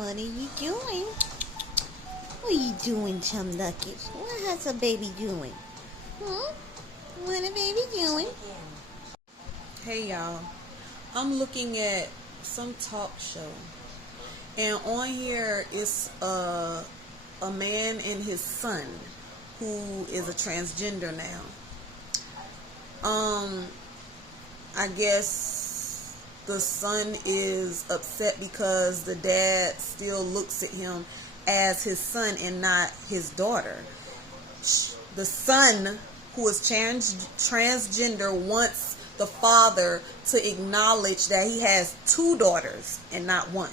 What are you doing? What are you doing, Chum Nuggets? What has a baby doing? What a baby doing? Hey y'all, I'm looking at some talk show, and on here is a man and his son who is a transgender now. I guess the son is upset because the dad still looks at him as his son and not his daughter. The son, who is transgender, wants the father to acknowledge that he has two daughters and not one.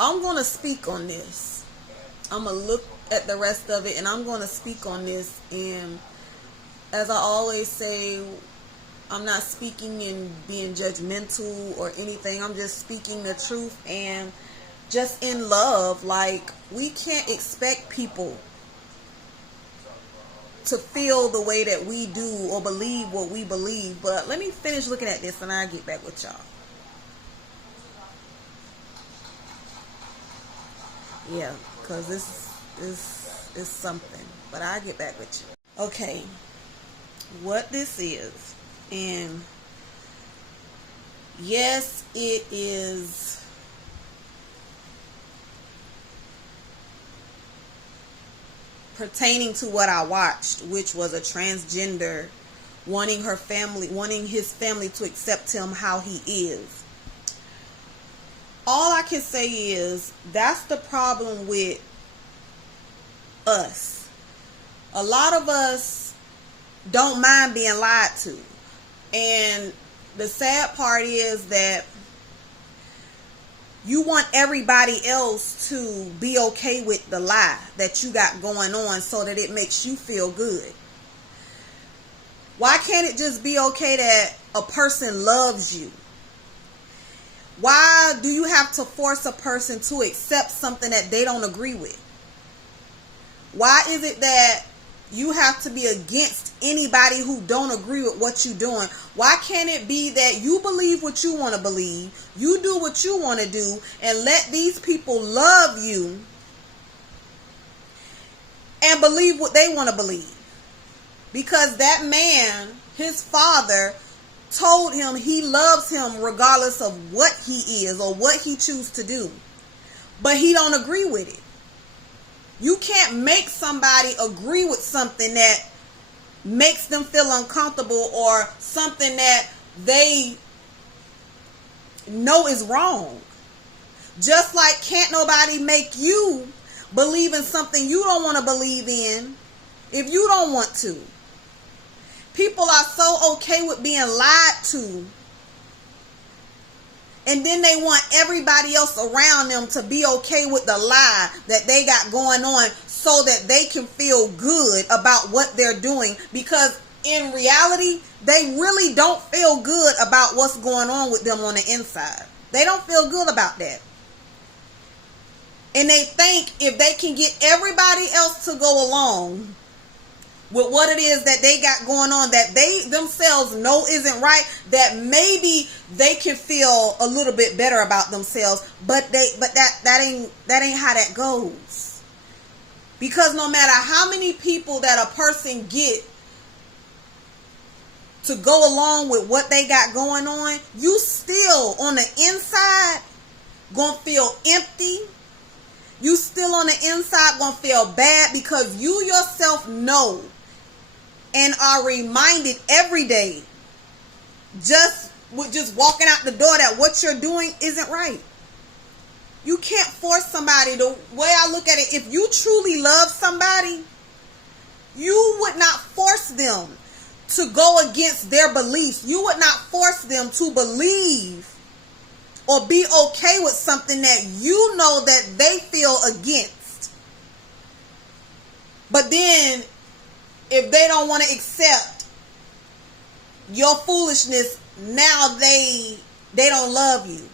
I'm going to speak on this. I'm going to look at the rest of it and I'm going to speak on this. And as I always say, I'm not speaking and being judgmental or anything. I'm just speaking the truth and just in love. Like, we can't expect people to feel the way that we do or believe what we believe. But let me finish looking at this and I'll get back with y'all. Yeah, because this is something. But I'll get back with you. Okay, what this is, and yes, it is pertaining to what I watched, which was a transgender wanting his family to accept him how he is. All I can say is that's the problem with us. A lot of us don't mind being lied to. And the sad part is that you want everybody else to be okay with the lie that you got going on so that it makes you feel good. Why can't it just be okay that a person loves you? Why do you have to force a person to accept something that they don't agree with? Why is it that you have to be against anybody who don't agree with what you're doing? Why can't it be that you believe what you want to believe, you do what you want to do, and let these people love you and believe what they want to believe? Because that man, his father, told him he loves him regardless of what he is or what he chooses to do. But he don't agree with it. You can't make somebody agree with something that makes them feel uncomfortable or something that they know is wrong. Just like can't nobody make you believe in something you don't want to believe in if you don't want to. People are so okay with being lied to, and then they want everybody else around them to be okay with the lie that they got going on so that they can feel good about what they're doing. Because in reality, they really don't feel good about what's going on with them on the inside. They don't feel good about that. And they think if they can get everybody else to go along with what it is that they got going on that they themselves know isn't right, that maybe they can feel a little bit better about themselves, but that ain't how that goes. Because no matter how many people that a person get to go along with what they got going on, you still on the inside gonna feel empty. You still on the inside gonna feel bad because you yourself know and are reminded every day, just walking out the door, that what you're doing isn't right. You can't force somebody. The way I look at it, if you truly love somebody, you would not force them to go against their beliefs. You would not force them to believe or be okay with something that you know that they feel against. But then if they don't want to accept your foolishness, now they don't love you.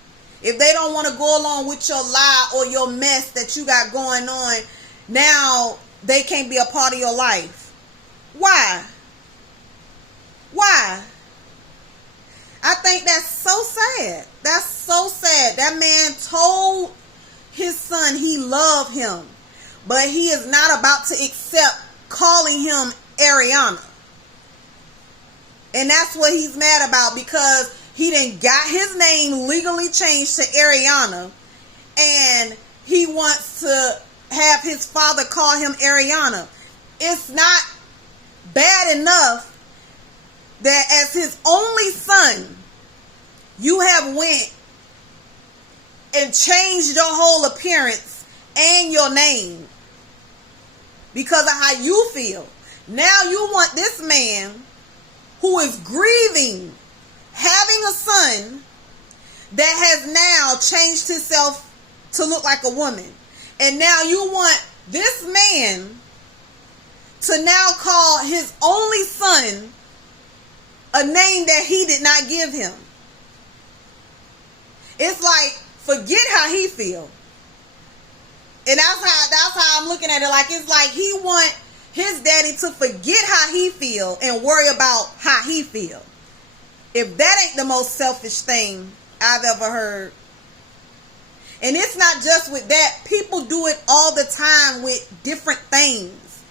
If they don't want to go along with your lie or your mess that you got going on, now they can't be a part of your life. Why? Why? I think that's so sad. That's so sad. That man told his son he loved him, but he is not about to accept calling him Ariana. And that's what he's mad about, because he done got his name legally changed to Ariana, and he wants to have his father call him Ariana. It's not bad enough that as his only son, you have went and changed your whole appearance and your name because of how you feel. Now you want this man who is grieving having a son that has now changed himself to look like a woman. And now you want this man to now call his only son a name that he did not give him. It's like, forget how he feel. And that's how I'm looking at it. Like, it's like he want his daddy to forget how he feel and worry about how he feel. If that ain't the most selfish thing I've ever heard. And it's not just with that. People do it all the time with different things.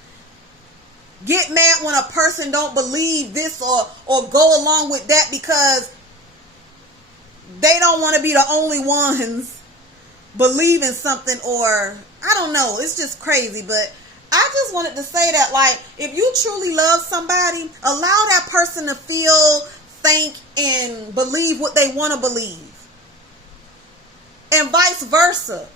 Get mad when a person don't believe this or go along with that because they don't want to be the only ones believing something, or I don't know. It's just crazy. But I just wanted to say that, like, if you truly love somebody, allow that person to feel, think, and believe what they want to believe. And vice versa.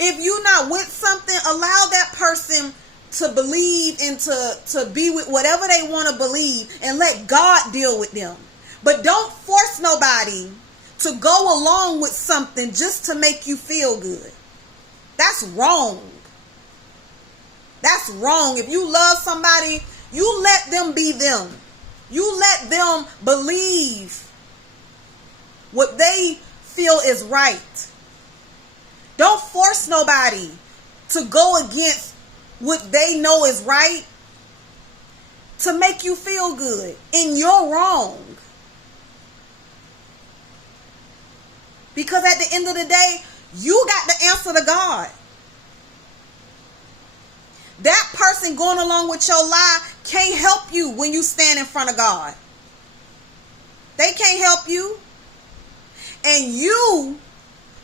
If you're not with something, allow that person to believe and to be with whatever they want to believe, and let God deal with them. But don't force nobody to go along with something just to make you feel good. That's wrong. That's wrong. If you love somebody, you let them be them. You let them believe what they feel is right. Don't force nobody to go against what they know is right to make you feel good. And you're wrong. Because at the end of the day, you got the answer to God. That person going along with your lie can't help you when you stand in front of God. They can't help you. And you,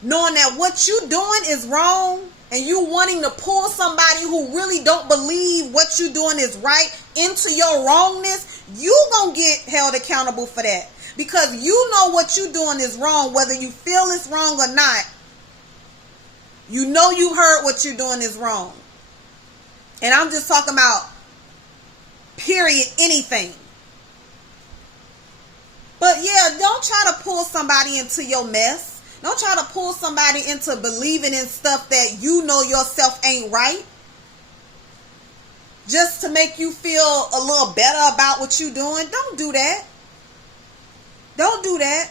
knowing that what you doing is wrong, and you wanting to pull somebody who really don't believe what you doing is right into your wrongness, you gonna get held accountable for that. Because you know what you doing is wrong, whether you feel it's wrong or not. You know you heard what you're doing is wrong. And I'm just talking about period anything. But yeah, don't try to pull somebody into your mess. Don't try to pull somebody into believing in stuff that you know yourself ain't right, just to make you feel a little better about what you're doing. Don't do that. Don't do that.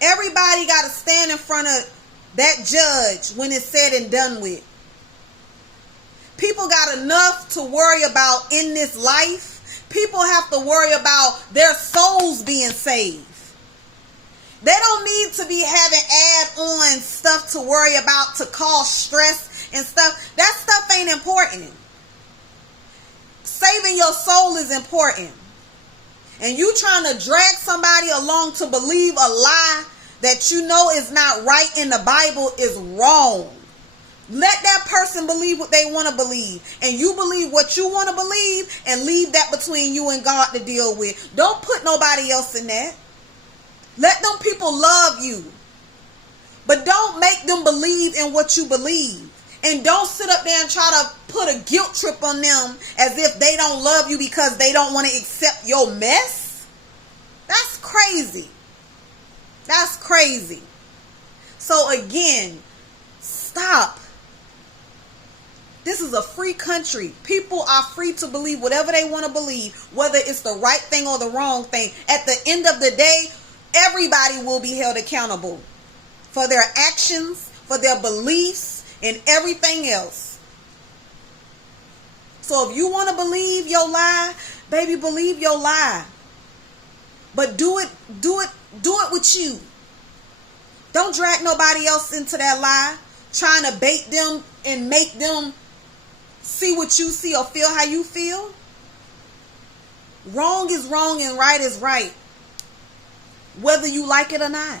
Everybody got to stand in front of that judge when it's said and done with. People got enough to worry about in this life. People have to worry about their souls being saved. They don't need to be having add-on stuff to worry about to cause stress and stuff. That stuff ain't important. Saving your soul is important. And you trying to drag somebody along to believe a lie that you know is not right in the Bible is wrong. Let that person believe what they want to believe. And you believe what you want to believe, and leave that between you and God to deal with. Don't put nobody else in that. Let them people love you. But don't make them believe in what you believe. And don't sit up there and try to put a guilt trip on them as if they don't love you because they don't want to accept your mess. That's crazy. That's crazy. So again, stop. This is a free country. People are free to believe whatever they want to believe, whether it's the right thing or the wrong thing. At the end of the day, everybody will be held accountable for their actions, for their beliefs, and everything else. So if you want to believe your lie, baby, believe your lie. But do it with you. Don't drag nobody else into that lie, trying to bait them and make them see what you see or feel how you feel. Wrong is wrong and right is right, whether you like it or not.